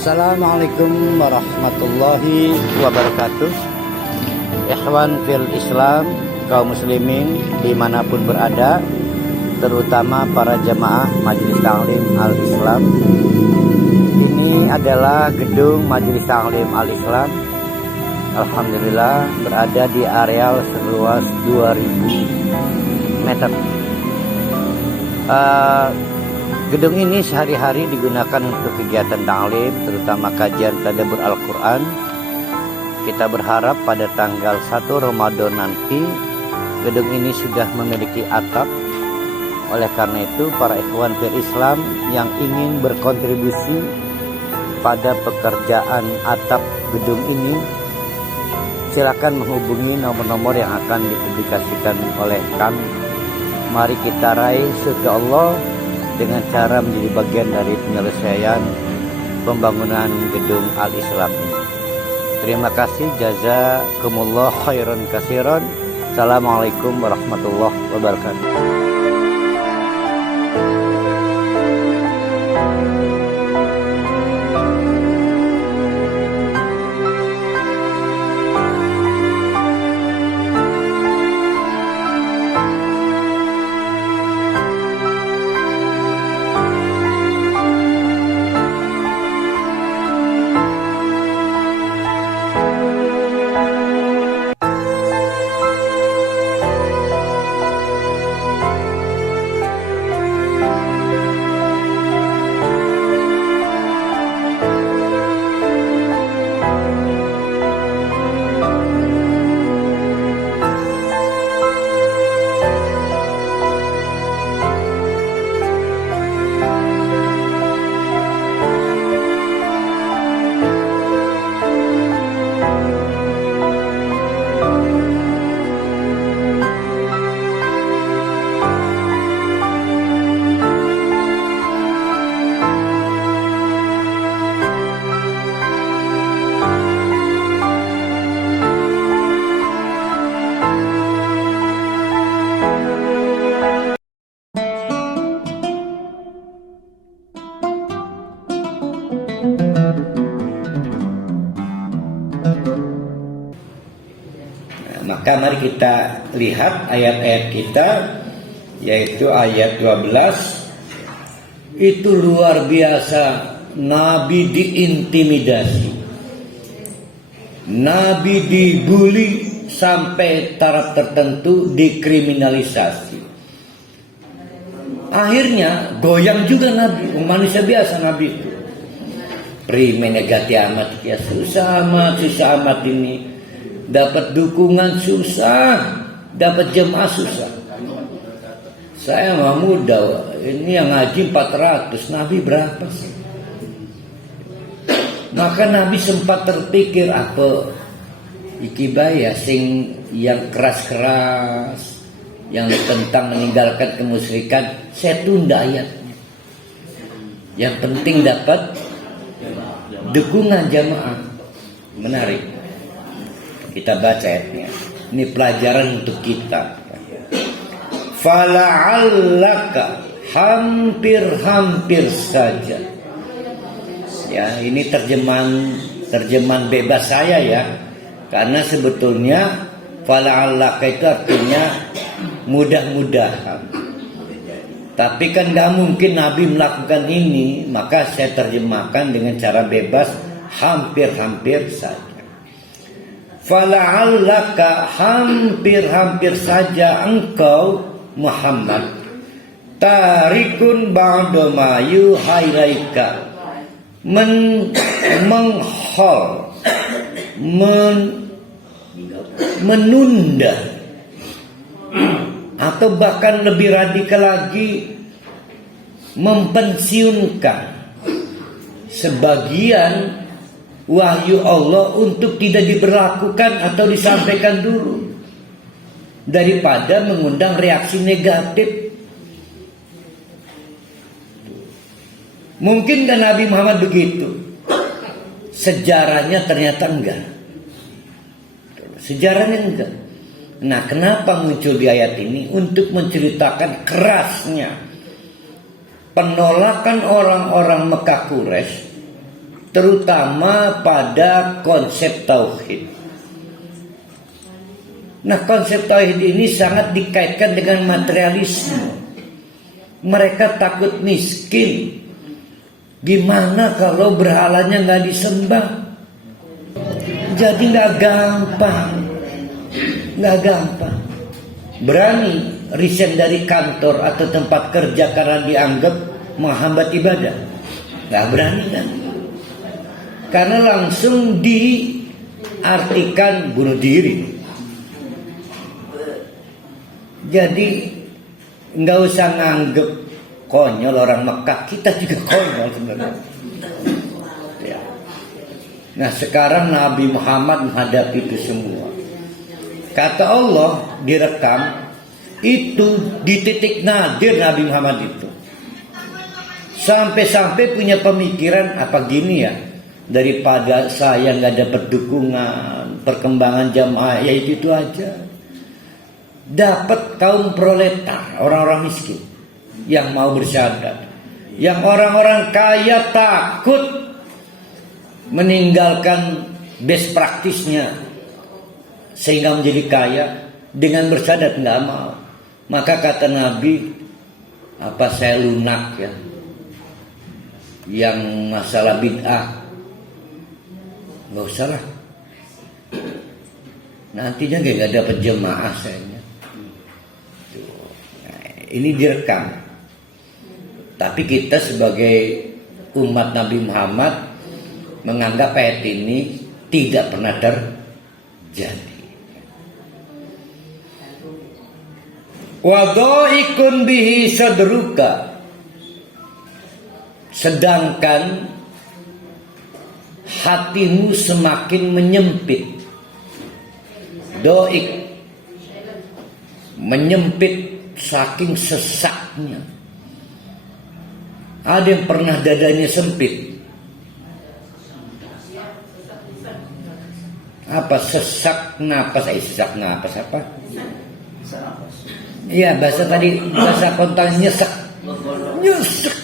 Assalamualaikum warahmatullahi wabarakatuh. Ikhwan fil Islam, kaum muslimin dimanapun berada, terutama para jamaah Majelis Taklim Al-Islam. Ini adalah gedung Majelis Taklim Al-Islam. Alhamdulillah berada di areal seluas 2000 meter. Gedung ini sehari-hari digunakan untuk kegiatan taklim, terutama kajian tadabbur Al-Quran. Kita berharap pada tanggal 1 Ramadan nanti gedung ini sudah memiliki atap. Oleh karena itu, para ikhwan fil Islam yang ingin berkontribusi pada pekerjaan atap gedung ini, silakan menghubungi nomor-nomor yang akan dipublikasikan oleh kami. Mari kita raih surga Allah dengan cara menjadi bagian dari penyelesaian pembangunan gedung Al-Islam ini. Terima kasih, jazakumullah khairan katsiran. Assalamualaikum warahmatullahi wabarakatuh. Maka mari kita lihat ayat-ayat kita, yaitu ayat 12. Itu luar biasa, Nabi diintimidasi, Nabi dibully sampai taraf tertentu, dikriminalisasi. Akhirnya goyang juga Nabi, manusia biasa Nabi itu. Negati amat, ya susah amat ini. Dapat dukungan susah, dapat jemaah susah. Saya mah muda, ini yang ngaji 400, Nabi berapa sih? Maka Nabi sempat terpikir, apa ikibaya sing yang keras-keras, yang tentang meninggalkan kemusyrikan, saya tunda ayatnya. Yang penting dapat dukungan jamaah. Menarik. Kita baca ayatnya. Ini pelajaran untuk kita. Fala'allaka, hampir saja. Ya, ini terjemahan bebas saya ya. Karena sebetulnya fala'allaka itu artinya mudah-mudahan. Tapi kan gak mungkin Nabi melakukan ini, maka saya terjemahkan dengan cara bebas, hampir saja. Fala'allaka, hampir saja engkau Muhammad tarikun ba'da ma yuha ilaika, menunda atau bahkan lebih radikal lagi, mempensiunkan sebagian wahyu Allah untuk tidak diberlakukan atau disampaikan dulu, daripada mengundang reaksi negatif. Mungkin kan Nabi Muhammad begitu? Sejarahnya ternyata enggak. Sejarahnya enggak. Nah, kenapa muncul di ayat ini? Untuk menceritakan kerasnya penolakan orang-orang Mekah Quraisy terutama pada konsep tauhid. Nah, konsep tauhid ini sangat dikaitkan dengan materialisme. Mereka takut miskin. Gimana kalau berhalanya nggak disembah? Jadi nggak gampang. Berani resign dari kantor atau tempat kerja karena dianggap menghambat ibadah? Nggak berani kan? Karena langsung diartikan bunuh diri. Jadi nggak usah nganggep konyol orang Mekah, kita juga konyol sebenarnya. Ya. Nah, sekarang Nabi Muhammad menghadapi itu semua. Kata Allah direkam itu di titik nadir Nabi Muhammad itu. Sampai-sampai punya pemikiran apa gini ya, daripada saya nggak dapat dukungan perkembangan jamaah, ya itu aja. Dapat kaum proletar, orang-orang miskin yang mau bersyahadat, yang orang-orang kaya takut meninggalkan best praktisnya sehingga menjadi kaya dengan bersyahadat, nggak mau. Maka kata Nabi, apa saya lunak ya, yang masalah bid'ah nggak usah lah, nantinya nggak dapat jemaah saya. Ini direkam. Tapi kita sebagai umat Nabi Muhammad menganggap ayat ini tidak pernah terjadi. Wadhaikun bihi sadruka. Sedangkan hatimu semakin menyempit. Doik, menyempit saking sesaknya. Ada yang pernah dadanya sempit? Apa sesak napas? Sesak napas apa? Iya, bahasa tadi, bahasa kontang nyesek. Nyesek.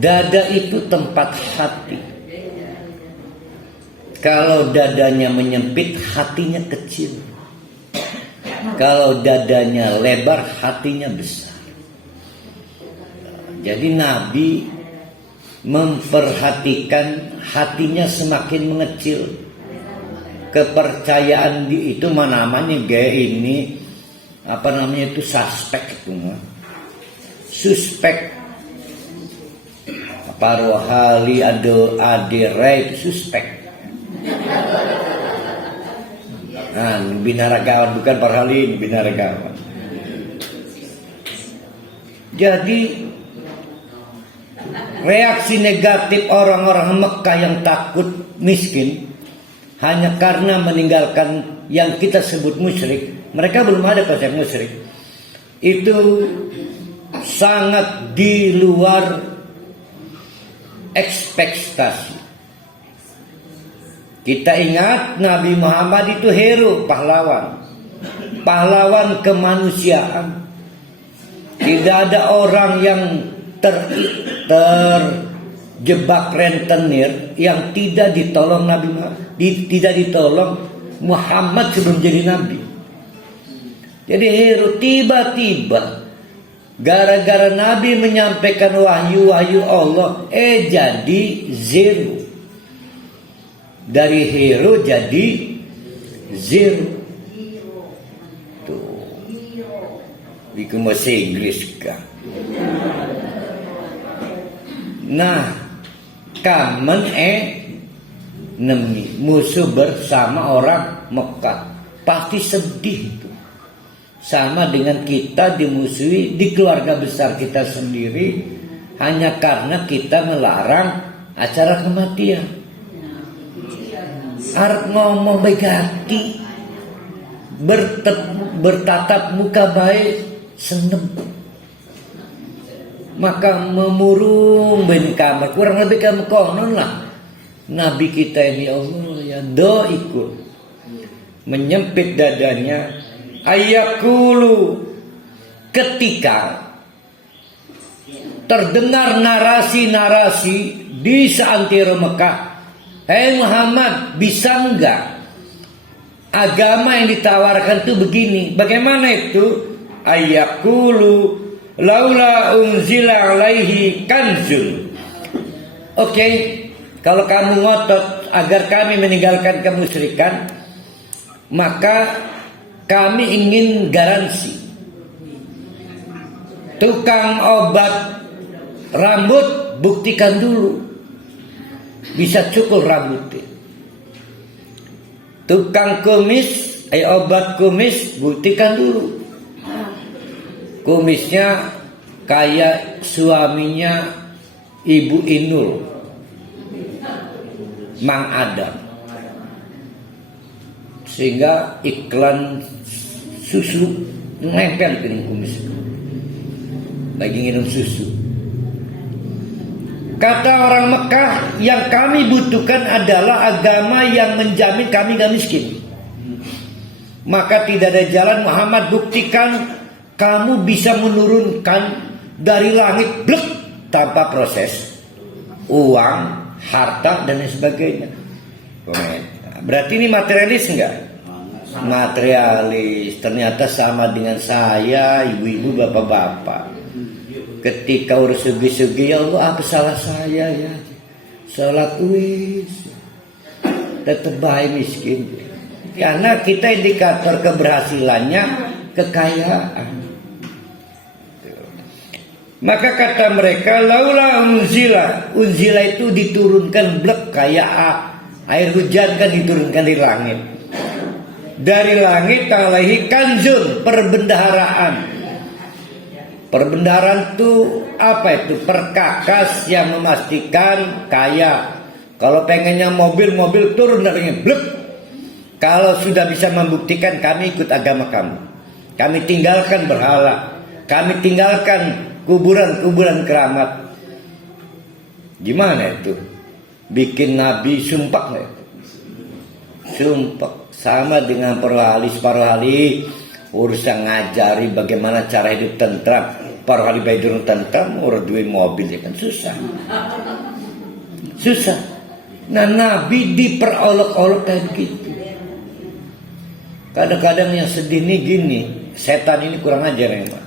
Dada itu tempat hati. Kalau dadanya menyempit, hatinya kecil. Kalau dadanya lebar, hatinya besar. Jadi Nabi memperhatikan hatinya semakin mengecil. Kepercayaan itu namanya gaya ini, apa namanya itu, suspek itu mah. Suspek. Apa rohali adere itu suspek. Nah, binaragawan, bukan parhalin, binaragawan. Jadi reaksi negatif orang-orang Mekah yang takut miskin hanya karena meninggalkan yang kita sebut musyrik. Mereka belum ada konsep musyrik. Itu sangat di luar ekspektasi. Kita ingat Nabi Muhammad itu hero, pahlawan. Pahlawan kemanusiaan. Tidak ada orang yang terjebak rentenir yang tidak ditolong Nabi Muhammad, tidak ditolong Muhammad sebelum jadi Nabi. Jadi hero, tiba-tiba gara-gara Nabi menyampaikan wahyu Allah, jadi zero. Dari hero jadi zero. Tuh. Bikin bahasa Inggris kan. Nah, kamen nemi musuh bersama orang Mekah pasti sedih itu. Sama dengan kita dimusuhi di keluarga besar kita sendiri hanya karena kita melarang acara kematian. Arep ngomong baik hati, bertatap muka baik, seneng. Maka memurung ben kamar, kurang lebih kamu konon lah. Nabi kita ini Allah ya doikul, menyempit dadanya. Ayakulu, ketika terdengar narasi-narasi di seantero Mekah. Hei Muhammad, bisa enggak agama yang ditawarkan itu begini? Bagaimana itu? Ayakulu laula unzila alaihi kanzun. Oke, kalau kamu ngotot agar kami meninggalkan kemusyrikan, maka kami ingin garansi. Tukang obat rambut, buktikan dulu bisa cukur rambutnya. Tukang kumis, obat kumis, buktikan dulu kumisnya kayak suaminya Ibu Inul, Mang Adam, sehingga iklan susu nempel ke kumis lagi minum susu. Kata orang Mekah, yang kami butuhkan adalah agama yang menjamin kami gak miskin. Maka tidak ada jalan, Muhammad, buktikan kamu bisa menurunkan dari langit blek tanpa proses, uang, harta dan lain sebagainya. Berarti ini materialis enggak? Materialis. Ternyata sama dengan saya, ibu-ibu, bapak-bapak. Ketika urus sugi-sugi, ya Allah, apa salah saya ya? Salat wis, tetap baik miskin. Karena kita indikator keberhasilannya kekayaan. Maka kata mereka, laula unzila. Unzila itu diturunkan blek kayak air hujan kan diturunkan dari langit. Dari langit alaihi kanzun, perbendaharaan. Perbendaharaan itu apa itu? Perkakas yang memastikan kaya. Kalau pengennya mobil turun dari blek. Kalau sudah bisa membuktikan kami ikut agama kamu, kami tinggalkan berhala, kami tinggalkan kuburan-kuburan keramat. Gimana itu? Bikin nabi sumpah nggak? Sumpah sama dengan para ahli urusan ngajari bagaimana cara hidup tentram. Para ahli baidurun tentram urut duit mobil ya kan susah. Susah. Nah, nabi diperolok-olok kayak gitu. Kadang-kadang yang sedih nih gini, setan ini kurang ajar emang.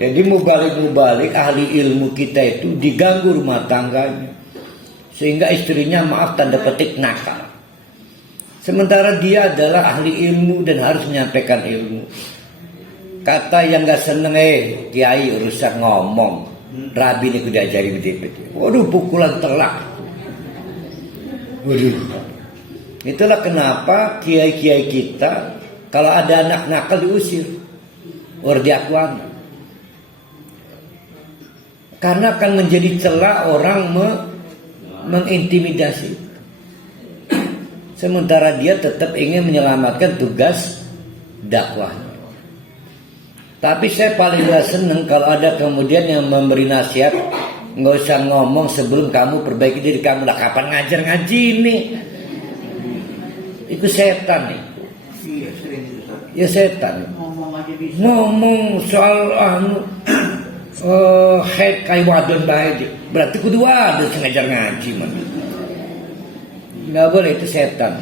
Jadi mubalik ahli ilmu kita itu diganggu rumah tangganya, sehingga istrinya maaf tanda petik nakal. Sementara dia adalah ahli ilmu dan harus menyampaikan ilmu. Kata yang gak seneng kiai urusan ngomong, rabi ini kudu ajari begitu. Waduh, pukulan telak. Waduh. Itulah kenapa kiai-kiai kita kalau ada anak nakal diusir, diakuan. Karena akan menjadi celah orang mengintimidasi. Sementara dia tetap ingin menyelamatkan tugas dakwah. Tapi saya paling gak seneng kalau ada kemudian yang memberi nasihat, nggak usah ngomong sebelum kamu perbaiki diri kamu. Lah kapan ngajar ngaji ini? Itu setan nih. Ya setan. Ngomong soal head kayak wadon baik. Berarti kudu wadon ngajar ngaji man. Nggak boleh, itu setan.